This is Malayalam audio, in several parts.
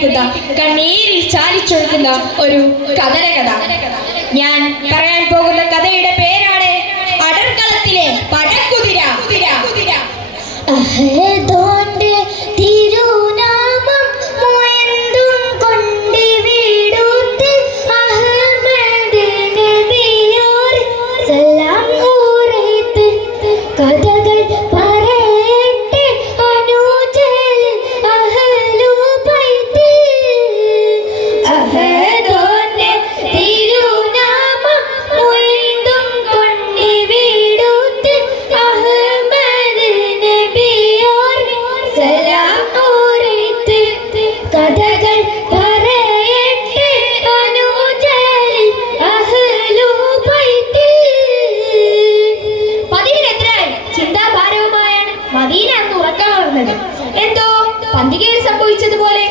പ്രണയിപ്പിക്കുന്ന കണ്ണീരിൽ ചാലിച്ചൊഴുക്കുന്ന ഒരു കഥന കഥ ഞാൻ പറയാൻ പോകുന്ന കഥയുടെ പേരാണ് അടർക്കളത്തിലെ പടക്കുതിര. കുതിര കുതിര. വളർന്നത് എന്തോ? പന്തികയിൽ സംഭവിച്ചതുപോലെ.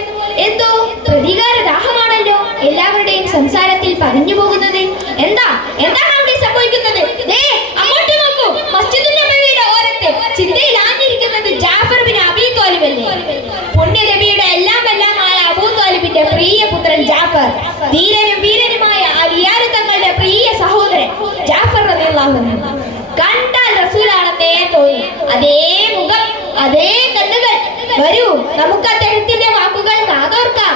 എന്തോ? പ്രതികാര ദാഹമാണല്ലോ എല്ലാവരുടെയും സംസാരത്തിൽ പതിഞ്ഞു പോകുന്നത്. എന്താ? എന്താണ് അവിടെ സംഭവിക്കുന്നത്? അങ്ങോട്ട് നോക്കൂ. ജാഫർ ബിൻ എല്ലാം അബൂ ജാഫർ. ധീരനും വീരനുമായ പ്രിയ സഹോദരൻ ജാഫർ അതേ അതേ കണ്ണുകൾ. വരൂ നമുക്ക് അദ്ദേഹത്തിന്റെ വാക്കുകൾ കാതോർക്കാം.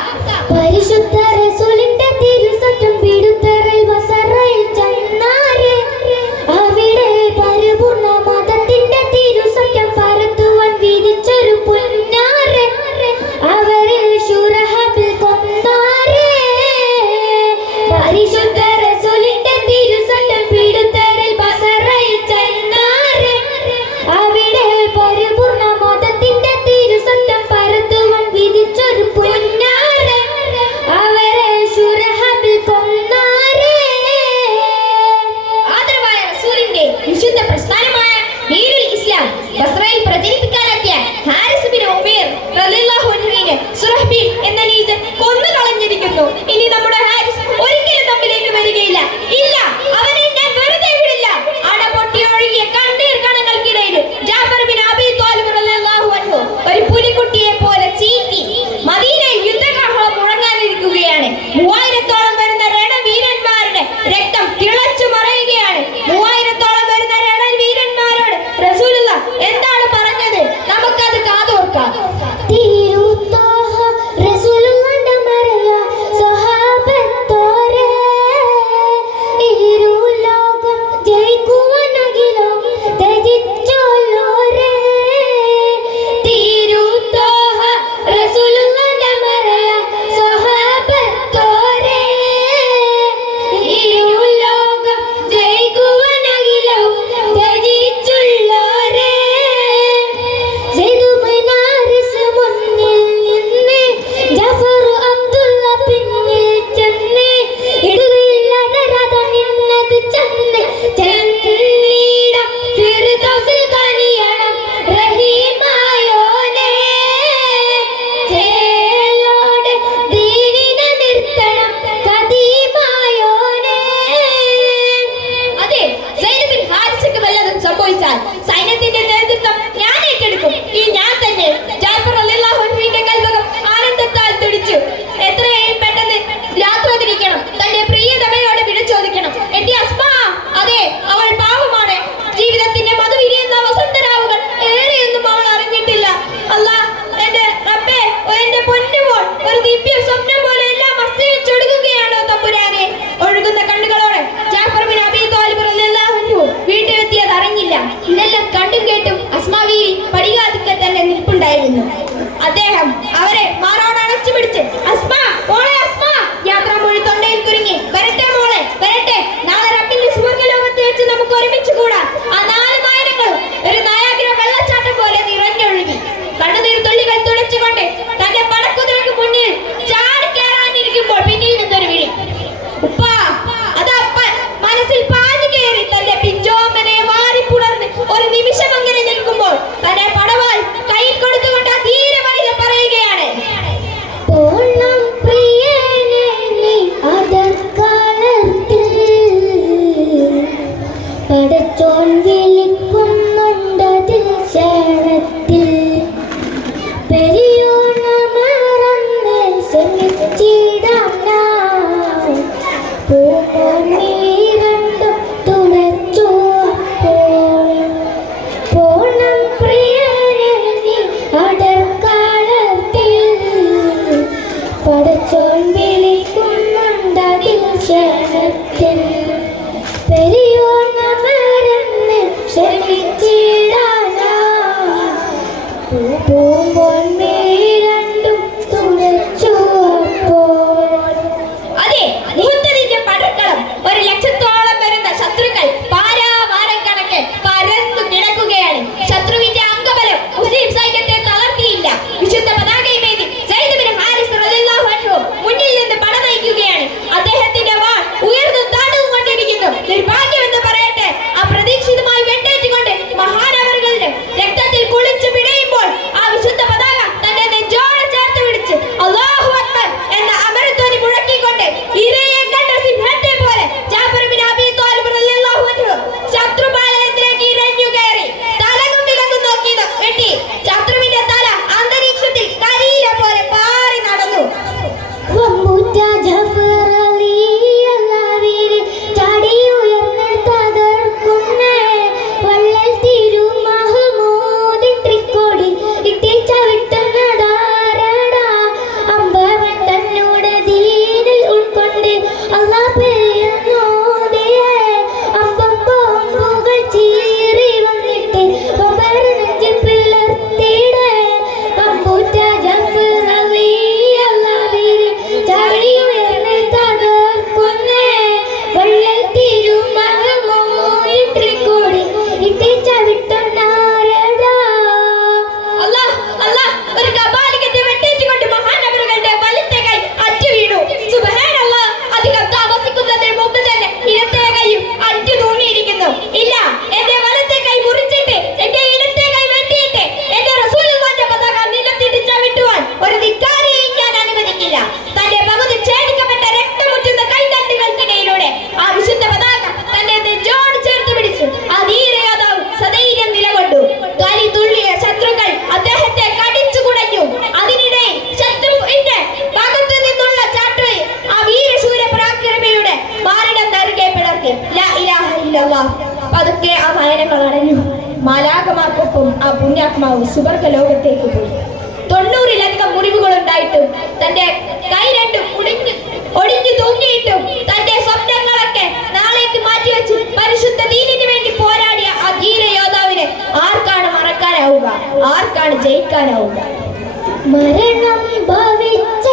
Ten ആത്മാവ് സുവർഗ ലോകത്തേക്ക് പോയി. തൊണ്ണൂറിലധികം മുറിവുകൾ ഉണ്ടായിട്ടും തന്റെ കൈ രണ്ടും ഒടിഞ്ഞു ഒടിഞ്ഞു തൂങ്ങിയിട്ടും തന്റെ സ്വപ്നങ്ങളൊക്കെ നാളേക്ക് മാറ്റിവെച്ച് പരിശുദ്ധ ദീനിന് വേണ്ടി പോരാടിയ ആ ധീര യോദ്ധാവിനെ ആർക്കാണ് മറക്കാനാവുക? ആർക്കാണ് ജയിക്കാനാവുക? മരണം ഭവിച്ചല്ലോ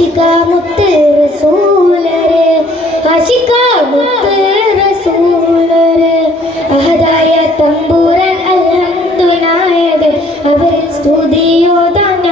ആശിക മുത്ത് റസൂലരെ ആശിക മുത്ത് റസൂലരെ. അഹദായ തമ്പൂരൻ അൽഹംദു നായകൻ അവരിൽ സ്തുതിയോതാൻ